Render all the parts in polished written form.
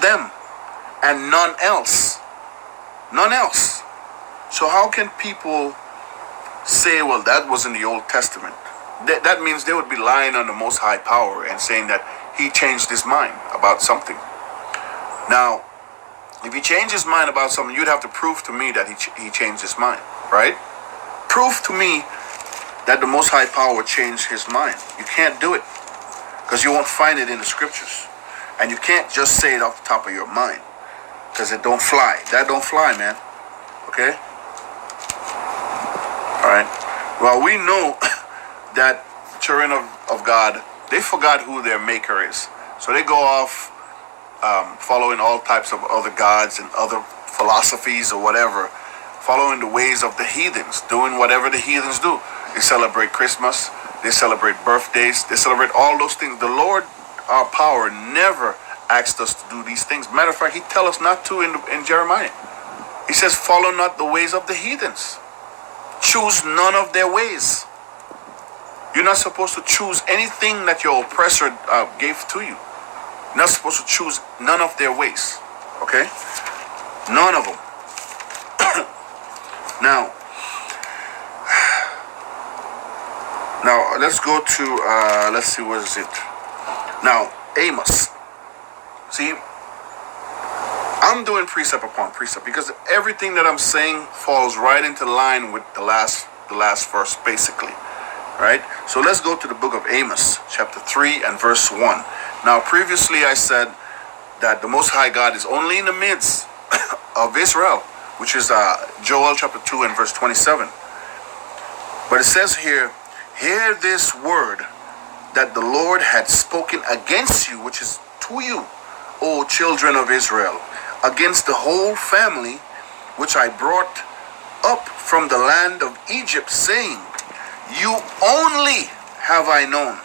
them and none else. None else. So how can people say, well, that was in the Old Testament? That means they would be lying on the Most High Power and saying that he changed his mind about something. Now, if he changed his mind about something, you'd have to prove to me that he changed his mind, right? Prove to me that the Most High Power changed his mind. You can't do it because you won't find it in the scriptures. And you can't just say it off the top of your mind because it don't fly. That don't fly, man. Okay? All right. Well, we know that children of God, they forgot who their maker is. So they go off following all types of other gods and other philosophies or whatever, following the ways of the heathens, doing whatever the heathens do. They celebrate Christmas, they celebrate birthdays, they celebrate all those things. The Lord, our power, never asked us to do these things. Matter of fact, he tells us not to in Jeremiah. He says, follow not the ways of the heathens. Choose none of their ways. You're not supposed to choose anything that your oppressor gave to you. You're not supposed to choose none of their ways. Okay? None of them. Now, let's go to, let's see, what is it? Now, Amos. See, I'm doing precept upon precept because everything that I'm saying falls right into line with the last verse, basically. Right? So let's go to the book of Amos, chapter 3 and verse 1. Now, previously I said that the Most High God is only in the midst of Israel, which is Joel chapter 2 and verse 27. But it says here, hear this word that the Lord had spoken against you, which is to you, O children of Israel, against the whole family which I brought up from the land of Egypt, saying, you only have I known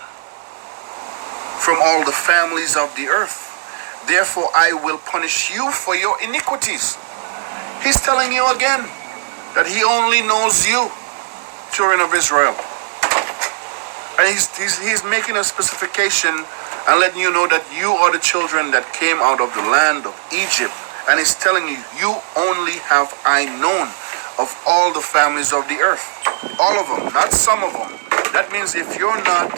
from all the families of the earth. Therefore I will punish you for your iniquities. He's telling you again that he only knows you, children of Israel. And he's making a specification and letting you know that you are the children that came out of the land of Egypt. And he's telling you, you only have I known of all the families of the earth. All of them, not some of them. That means if you're not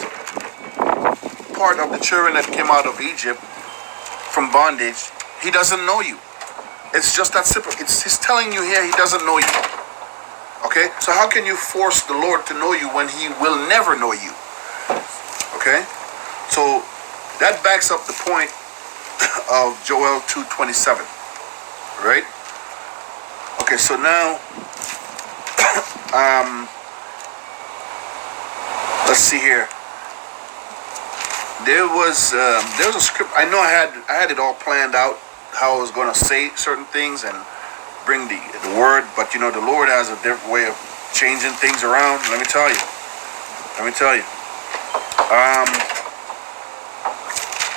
part of the children that came out of Egypt from bondage, he doesn't know you. It's just that simple. He's telling you here he doesn't know you. Okay? So how can you force the Lord to know you when he will never know you? Okay? So that backs up the point of Joel 2:27. Right? Okay, so now let's see here. There was a script. I know I had it all planned out how I was going to say certain things and bring the word, but you know the Lord has a different way of changing things around. Let me tell you.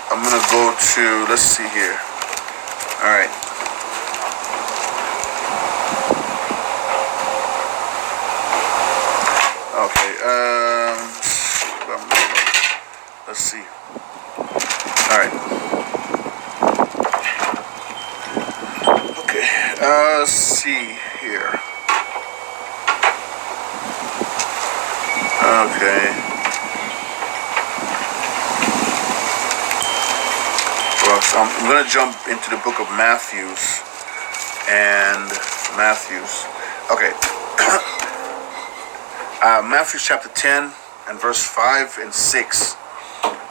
I'm gonna go to, let's see here. All right. Okay. Let's see. All right. Okay. Let's see here. Okay. Well, so I'm going to jump into the book of Matthews. Okay. Matthew chapter 10 and verse 5 and 6.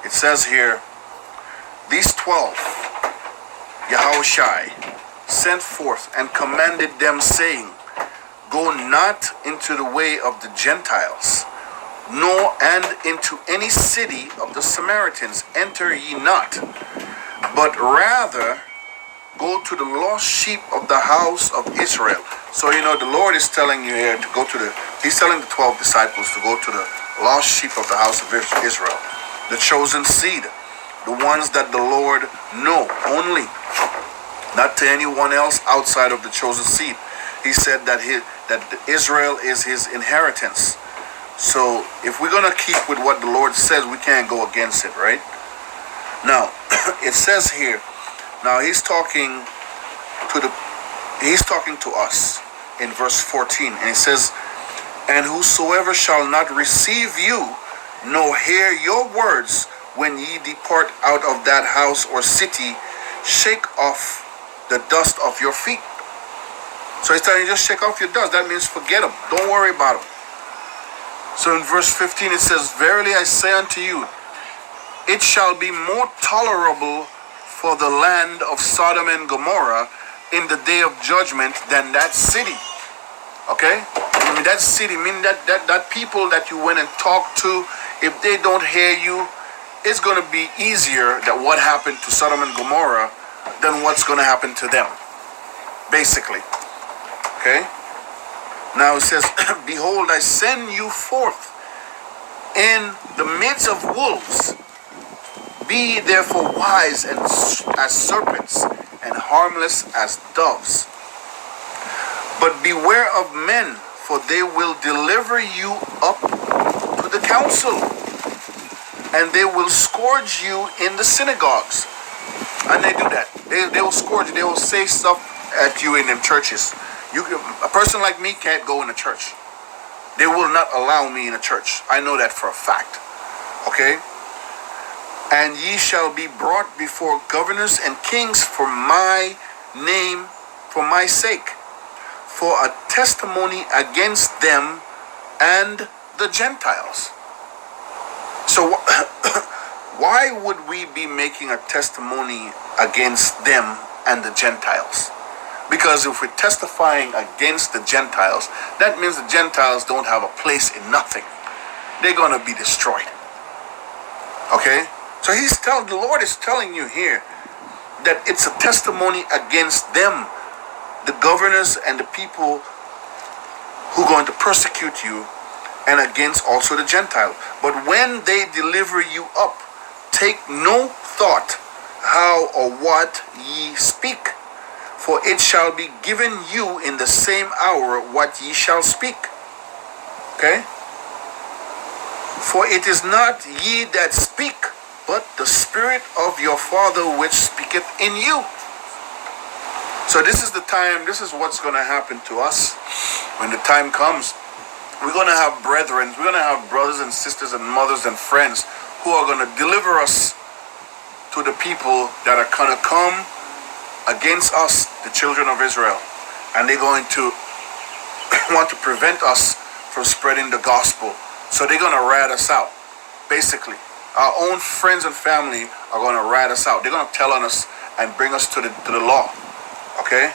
It says here, these 12 Yahushai sent forth and commanded them, saying, go not into the way of the Gentiles, nor and into any city of the Samaritans enter ye not, but rather go to the lost sheep of the house of Israel. So, you know, the Lord is telling you here to go to he's telling the 12 disciples to go to the lost sheep of the house of Israel, the chosen seed, the ones that the Lord know only, not to anyone else outside of the chosen seed. He said that Israel is his inheritance. So if we're going to keep with what the Lord says, we can't go against it, right? Now, it says here, Now he's talking to us in verse 14, and he says, "And whosoever shall not receive you, nor hear your words, when ye depart out of that house or city, shake off the dust of your feet." So he's telling you, just shake off your dust. That means forget them. Don't worry about them. So in verse 15 it says, "Verily I say unto you, it shall be more tolerable for the land of Sodom and Gomorrah in the day of judgment than that city." Okay? I mean, that city, that people that you went and talked to, if they don't hear you, it's going to be easier that what happened to Sodom and Gomorrah than what's going to happen to them. Basically. Okay? Now it says, "Behold, I send you forth in the midst of wolves. Be ye therefore wise and as serpents, and harmless as doves. But beware of men, for they will deliver you up to the council, and they will scourge you in the synagogues." And they do that. They will scourge you. They will say stuff at you in them churches. A person like me can't go in a church. They will not allow me in a church. I know that for a fact. Okay? "And ye shall be brought before governors and kings for my name, for my sake, for a testimony against them and the Gentiles." So why would we be making a testimony against them and the Gentiles? Because if we're testifying against the Gentiles, that means the Gentiles don't have a place in nothing. They're going to be destroyed. Okay? So the Lord is telling you here that it's a testimony against them, the governors and the people who are going to persecute you, and against also the Gentile. "But when they deliver you up, take no thought how or what ye speak, for it shall be given you in the same hour what ye shall speak." Okay? "For it is not ye that speak, but the Spirit of your Father which speaketh in you." So this is the time, this is what's going to happen to us when the time comes. We're going to have brethren, we're going to have brothers and sisters and mothers and friends who are going to deliver us to the people that are going to come against us, the children of Israel. And they're going to want to prevent us from spreading the gospel. So they're going to rat us out, basically. Our own friends and family are going to rat us out. They're going to tell on us and bring us to the law. Okay?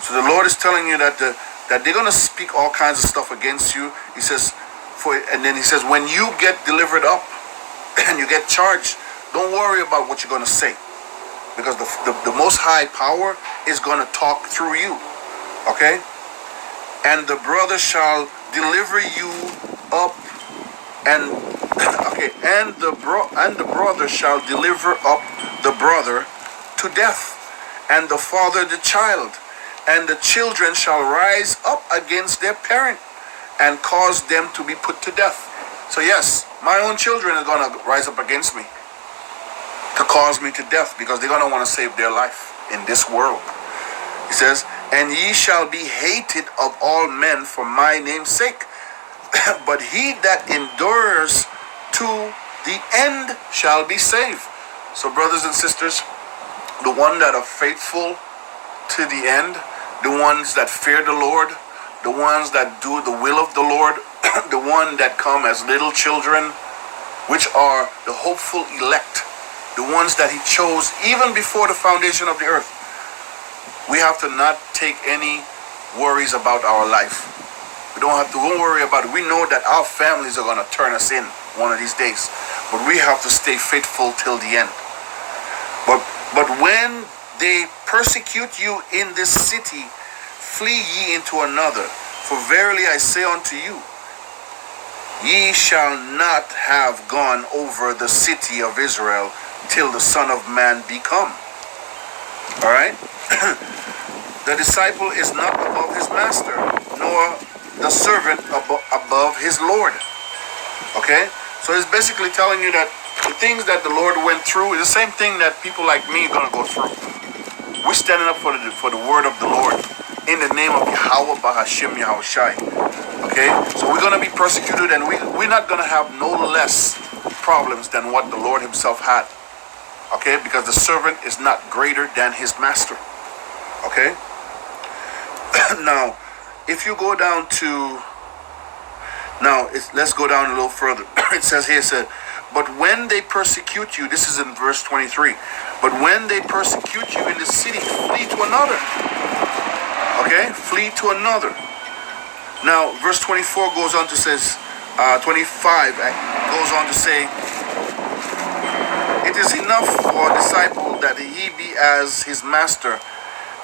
So the Lord is telling you that they're going to speak all kinds of stuff against you. He says, and then he says, when you get delivered up and you get charged, don't worry about what you're going to say. Because the Most High Power is going to talk through you. Okay? "And the brother shall deliver you up, and the brother shall deliver up the brother to death, and the father the child, and the children shall rise up against their parent, and cause them to be put to death." So yes, my own children are going to rise up against me to cause me to death, because they're going to want to save their life in this world. He says, "And ye shall be hated of all men for my name's sake, but he that endures to the end shall be saved." So brothers and sisters, the ones that are faithful to the end, the ones that fear the Lord, the ones that do the will of the Lord, the ones that come as little children, which are the hopeful elect, the ones that he chose even before the foundation of the earth. We have to not take any worries about our life. We don't worry about it. We know that our families are going to turn us in one of these days. But we have to stay faithful till the end. But when they persecute you in this city, flee ye into another. For verily I say unto you, ye shall not have gone over the city of Israel till the Son of Man be come. All right? The disciple is not above his master, nor the servant above his Lord. Okay? So it's basically telling you that The things that the Lord went through is the same thing that people like me are gonna go through. We're standing up for the word of the Lord in the name of Yahweh Bahashim Yahushai. Okay? So we're gonna be persecuted, and we're not gonna have no less problems than what the Lord himself had. Okay? Because the servant is not greater than his master. Okay? Now, if you go down to let's go down a little further. It says here, but when they persecute you, this is in verse 23, but when they persecute you in the city, flee to another. Okay? Flee to another. Now, verse 24 goes on to says, 25 goes on to say, it is enough for a disciple that he be as his master,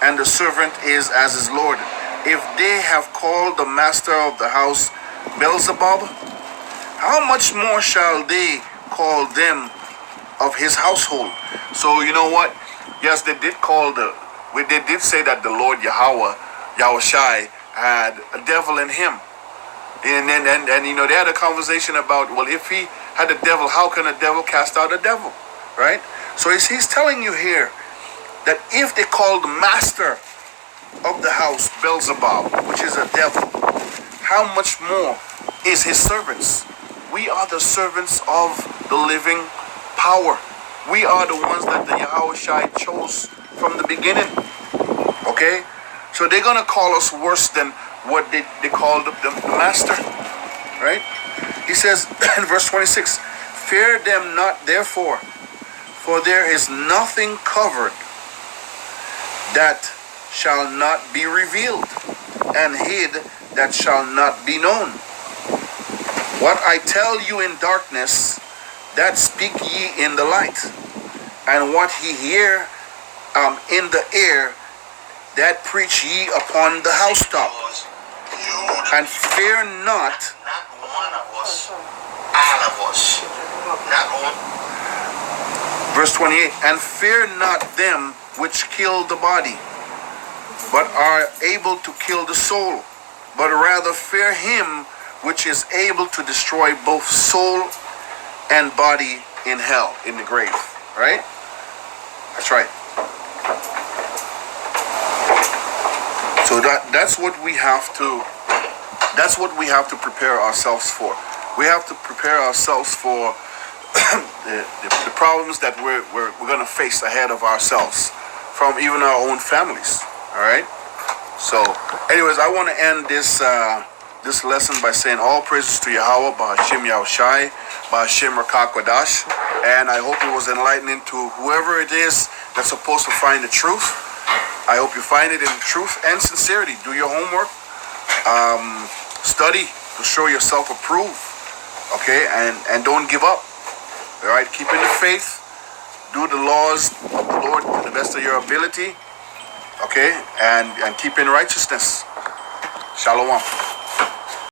and the servant is as his Lord. If they have called the master of the house Beelzebub, how much more shall they call them of his household? So you know what? Yes, they did they did say that the Lord Yahushai, had a devil in him. And you know, they had a conversation about, well, if he had a devil, how can a devil cast out a devil? Right? So he's telling you here that if they call the master of the house Beelzebub, which is a devil, how much more is his servants? We are the servants of the living power. We are the ones that the Yahushai chose from the beginning. Okay? So they're going to call us worse than what they called the master. Right? He says in verse 26, fear them not therefore, for there is nothing covered that shall not be revealed, and hid that shall not be known. What I tell you in darkness, that speak ye in the light, and what ye hear in the air, that preach ye upon the housetop. And fear not. Not one of us, all of us. Not one. Verse 28, and fear not them which kill the body, but are able to kill the soul, but rather fear him which is able to destroy both soul and body in hell, in the grave. Right? That's right. So that's what we have to prepare ourselves for. We have to prepare ourselves for the problems that we're going to face ahead of ourselves from even our own families. All right? So, anyways, I want to end this lesson by saying all praises to Yahweh, Bahashim Yahushai, Bahashim Rakakwadash, and I hope it was enlightening to whoever it is that's supposed to find the truth. I hope you find it in truth and sincerity. Do your homework. Study to show yourself approved. Okay? And don't give up. All right? Keep in the faith. Do the laws of the Lord to the best of your ability. Okay? And keep in righteousness. Shalom.